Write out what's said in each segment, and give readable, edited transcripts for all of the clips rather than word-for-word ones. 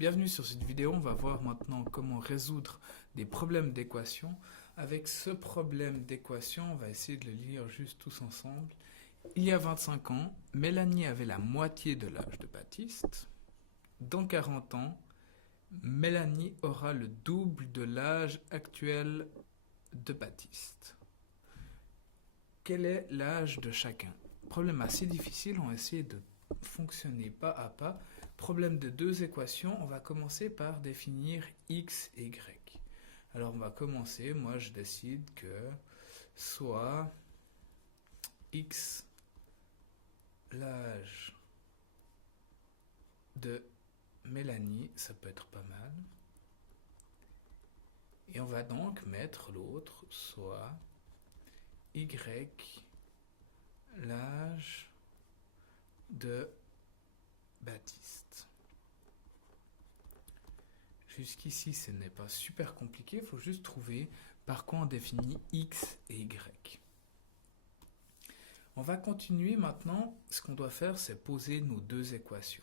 Bienvenue sur cette vidéo, on va voir maintenant comment résoudre des problèmes d'équation. Avec ce problème d'équation, on va essayer de le lire juste tous ensemble. Il y a 25 ans, Mélanie avait la moitié de l'âge de Baptiste. Dans 40 ans, Mélanie aura le double de l'âge actuel de Baptiste. Quel est l'âge de chacun? Problème assez difficile, on va essayer de fonctionner pas à pas. Problème de deux équations, on va commencer par définir x et y. Alors on va commencer, moi je décide que soit x, l'âge de Mélanie, ça peut être pas mal. Et on va donc mettre l'autre, soit y, l'âge de Baptiste. Jusqu'ici, ce n'est pas super compliqué, il faut juste trouver par quoi on définit x et y. On va continuer maintenant, ce qu'on doit faire, c'est poser nos deux équations.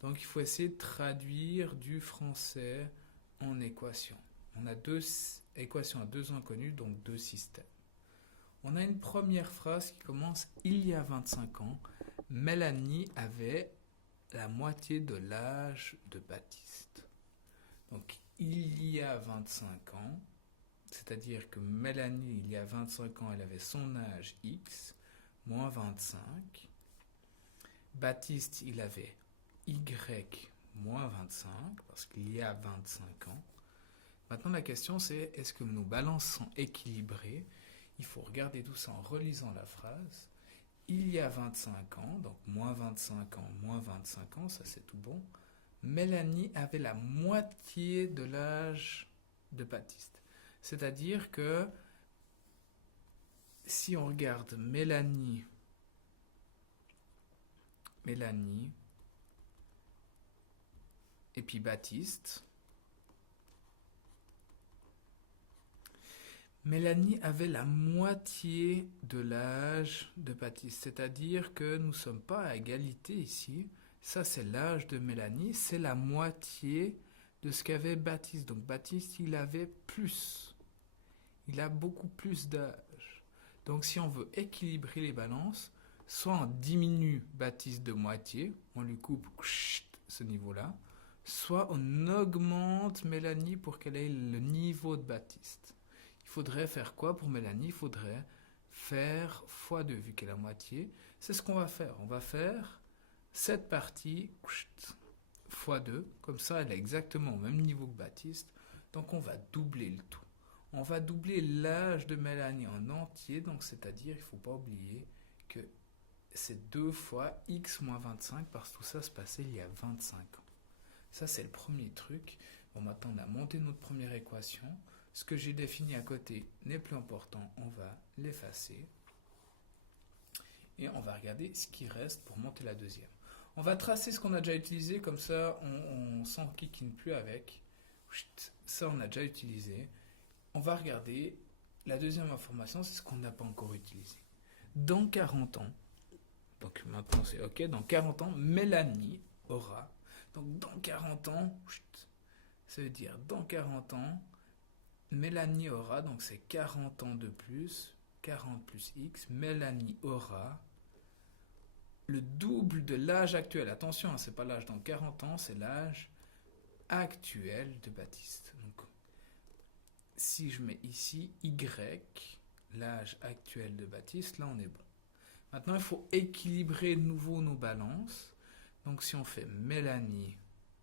Donc il faut essayer de traduire du français en équation. On a deux équations à deux inconnus, donc deux systèmes. On a une première phrase qui commence « Il y a 25 ans, Mélanie avait la moitié de l'âge de Baptiste. » Donc, il y a 25 ans, c'est-à-dire que Mélanie, il y a 25 ans, elle avait son âge X, moins 25. Baptiste, il avait Y, moins 25, parce qu'il y a 25 ans. Maintenant, la question, c'est est-ce que nos balances sont équilibrées? Il faut regarder tout ça en relisant la phrase. Il y a 25 ans, donc moins 25 ans, moins 25 ans, ça c'est tout bon. Mélanie avait la moitié de l'âge de Baptiste. C'est-à-dire que si on regarde Mélanie et puis Baptiste, Mélanie avait la moitié de l'âge de Baptiste, c'est-à-dire que nous ne sommes pas à égalité ici. Ça, c'est l'âge de Mélanie, c'est la moitié de ce qu'avait Baptiste. Donc Baptiste, il avait plus. Il a beaucoup plus d'âge. Donc si on veut équilibrer les balances, soit on diminue Baptiste de moitié, on lui coupe ce niveau-là, soit on augmente Mélanie pour qu'elle ait le niveau de Baptiste. Il faudrait faire quoi pour Mélanie? Il faudrait faire x2 vu qu'elle est la moitié. C'est ce qu'on va faire. On va faire cette partie x2, comme ça elle est exactement au même niveau que Baptiste. Donc on va doubler le tout. On va doubler l'âge de Mélanie en entier, donc c'est-à-dire, il ne faut pas oublier que c'est 2 fois x moins 25, parce que tout ça se passait il y a 25 ans. Ça, c'est le premier truc. Bon, maintenant, on a monté notre première équation. Ce que j'ai défini à côté n'est plus important, on va l'effacer. Et on va regarder ce qui reste pour monter la deuxième. On va tracer ce qu'on a déjà utilisé, comme ça on s'enquiquine plus avec. Ça, on a déjà utilisé. On va regarder la deuxième information, c'est ce qu'on n'a pas encore utilisé. Dans 40 ans, donc maintenant c'est OK, dans 40 ans, Mélanie aura, donc dans 40 ans, ça veut dire dans 40 ans, Mélanie aura, donc c'est 40 ans de plus, 40 plus X, Mélanie aura le double de l'âge actuel. Attention, hein, c'est pas l'âge dans 40 ans, c'est l'âge actuel de Baptiste. Donc, si je mets ici Y, l'âge actuel de Baptiste, là on est bon. Maintenant, il faut équilibrer de nouveau nos balances. Donc, si on fait Mélanie,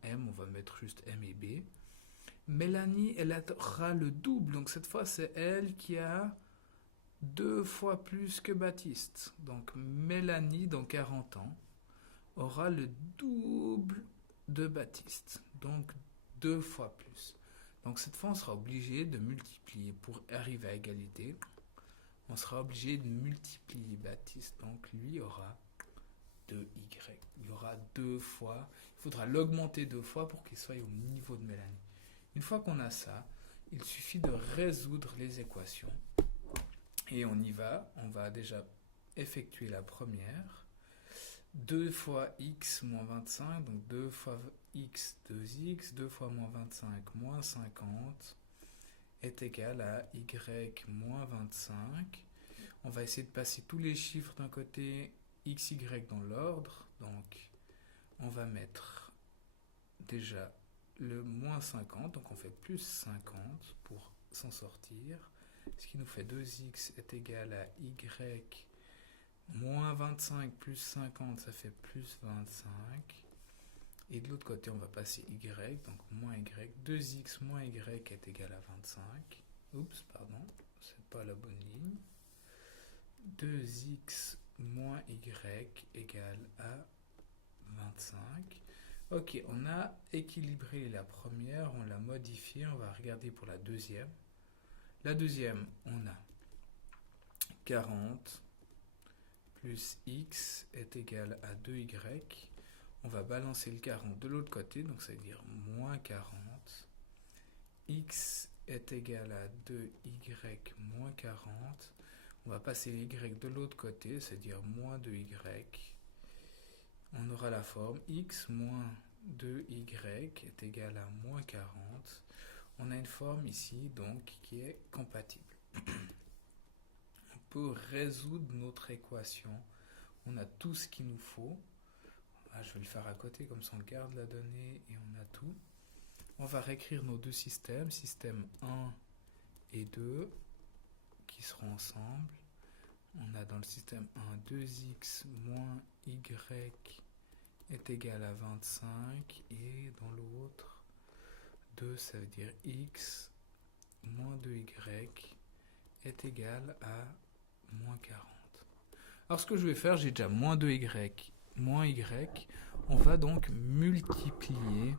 M, on va mettre juste M et B. Mélanie, elle aura le double. Donc, cette fois, c'est elle qui a 2 fois plus que Baptiste. Donc, Mélanie, dans 40 ans, aura le double de Baptiste. Donc, 2 fois plus. Donc, cette fois, on sera obligé de multiplier pour arriver à égalité. On sera obligé de multiplier Baptiste. Donc, lui aura 2Y. Il aura 2 fois. Il faudra l'augmenter 2 fois pour qu'il soit au niveau de Mélanie. Une fois qu'on a ça, il suffit de résoudre les équations. Et on y va. On va déjà effectuer la première. 2 fois x moins 25, donc 2 fois x 2x, 2 fois moins 25 moins 50 est égal à y moins 25. On va essayer de passer tous les chiffres d'un côté x, y dans l'ordre. Donc, on va mettre déjà le moins 50. Donc, on fait plus 50 pour s'en sortir. Ce qui nous fait 2x est égal à y moins 25 plus 50, ça fait plus 25. Et de l'autre côté, on va passer y, donc moins y. 2x moins y est égal à 25. Oups, pardon, c'est pas la bonne ligne. 2x moins y égale à 25. Ok, on a équilibré la première, on l'a modifiée, on va regarder pour la deuxième. La deuxième, on a 40 plus x est égal à 2y. On va balancer le 40 de l'autre côté, donc ça veut dire moins 40. X est égal à 2y moins 40. On va passer y de l'autre côté, c'est-à-dire moins 2y. On aura la forme x moins 2y est égal à moins 40. On a une forme ici, donc, qui est compatible. On peut résoudre notre équation. On a tout ce qu'il nous faut. Je vais le faire à côté, comme ça on garde la donnée et on a tout. On va réécrire nos deux systèmes, système 1 et 2, qui seront ensemble. On a dans le système 1, 2x moins y est égal à 25, et dans l'autre, 2, ça veut dire x moins 2y est égal à moins 40. Alors ce que je vais faire, j'ai déjà moins 2y moins y, on va donc multiplier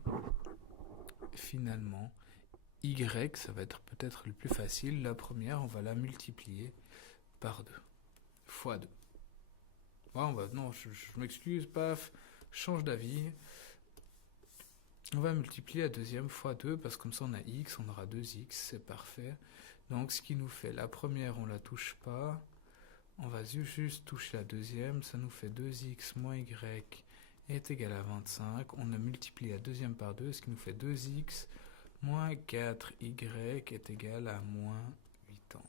finalement y, ça va être peut-être le plus facile. La première, on va la multiplier par 2, fois 2. Ouais, non, je m'excuse, paf, change d'avis. On va multiplier la deuxième fois 2, parce que comme ça on a x, on aura 2x, c'est parfait. Donc ce qui nous fait, la première, on la touche pas. On va juste toucher la deuxième, ça nous fait 2x moins y est égal à 25. On a multiplié la deuxième par 2, ce qui nous fait 2x moins 4y est égal à moins 80.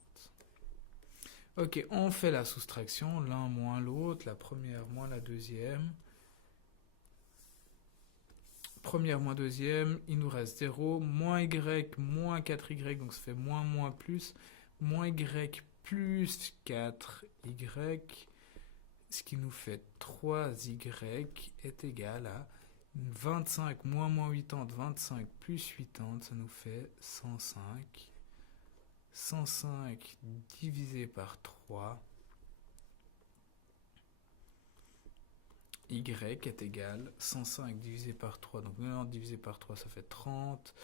Ok, on fait la soustraction, l'un moins l'autre, la première moins la deuxième. Première moins deuxième, il nous reste 0, moins y moins 4y, donc ça fait moins plus, moins y plus 4y, ce qui nous fait 3y est égal à 25 moins 80, 25 plus 80, ça nous fait 105. 105 divisé par 3, y est égal 105 divisé par 3, donc 90 divisé par 3, ça fait 30.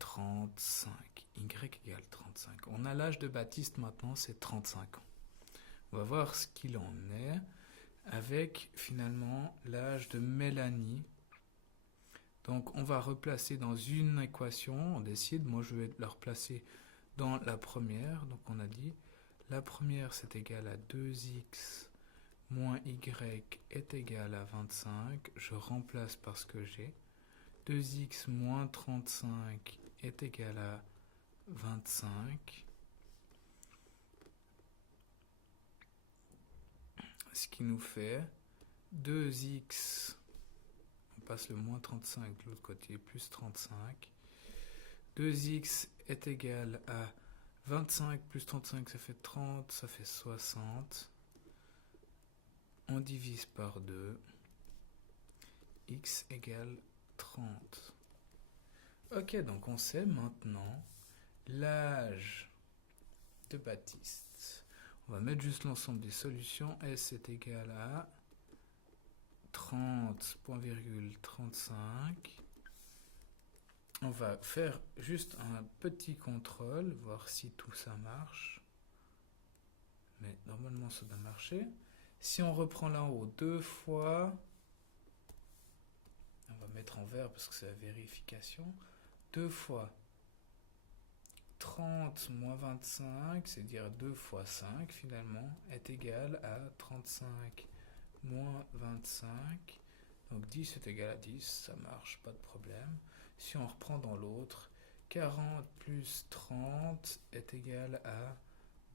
35. Y égale 35. On a l'âge de Baptiste maintenant, c'est 35 ans. On va voir ce qu'il en est avec finalement l'âge de Mélanie. Donc on va replacer dans une équation, on décide, moi je vais la replacer dans la première. Donc on a dit, la première c'est égal à 2x moins y est égal à 25. Je remplace par ce que j'ai. 2x moins 35 est égal à 25. Ce qui nous fait 2x, on passe le moins 35 de l'autre côté, plus 35. 2x est égal à 25 plus 35, ça fait 30, ça fait 60. On divise par 2. X égale 30. Ok, donc on sait maintenant l'âge de Baptiste. On va mettre juste l'ensemble des solutions. S est égal à 30,35. On va faire juste un petit contrôle, voir si tout ça marche. Mais normalement ça doit marcher. Si on reprend là en haut 2 fois, on va mettre en vert parce que c'est la vérification, 2 fois 30 moins 25, c'est-à-dire 2 fois 5 finalement, est égal à 35 moins 25. Donc 10 est égal à 10, ça marche, pas de problème. Si on reprend dans l'autre, 40 plus 30 est égal à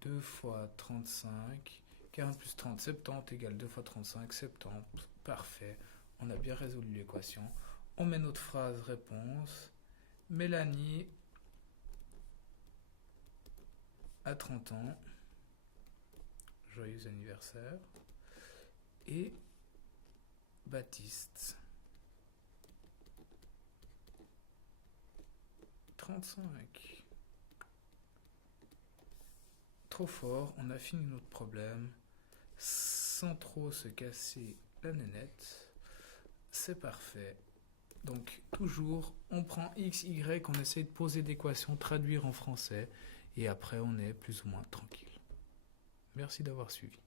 2 fois 35. 40 plus 30, 70 égale 2 fois 35, 70. Parfait, on a bien résolu l'équation. On met notre phrase réponse. Mélanie a 30 ans. Joyeux anniversaire. Et Baptiste 35. Trop fort, on a fini notre problème sans trop se casser la nénette. C'est parfait. Donc toujours, on prend x, y, on essaie de poser d'équations, traduire en français, et après on est plus ou moins tranquille. Merci d'avoir suivi.